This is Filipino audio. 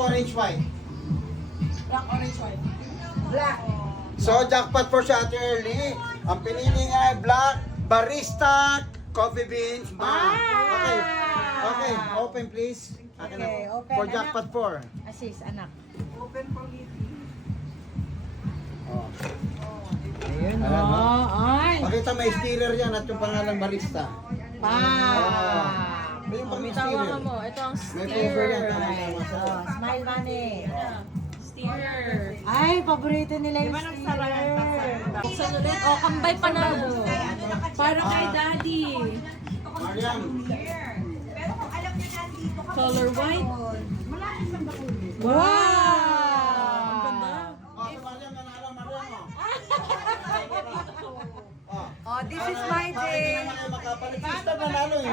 orange, white. Black, orange, white. Black. So, jackpot for si Ate Early. Ang pinili niya ay black, barista, coffee beans. Okay. Okay, open please. Akin na. Okay, open, For anak. jackpot 4. Assist, anak. Open for meeting. Oh. Ayun, Ayan, no? Ay. Pakita may stealer yan at yung pangalan barista. Pa. May yung pang Bitawan stealer. ka mo. Ito ang May cover yan. steer. Tama-tama sa. Oh, smile money. Steer. Ay, paborito nila yung Diba nagsarayan pa sa stealer. Buksan ulit. Oh, kambay pa na. Para kay daddy. Mariam. Pero kung alam niyo na dito ka Color white. malapit lang ba ulit? Wow! Ang ganda. Oh, si Mariam, nanalo, Mariam. Oh. Oh, this is my day. Bakit naman kayo makapalit? Sister nanalo yun.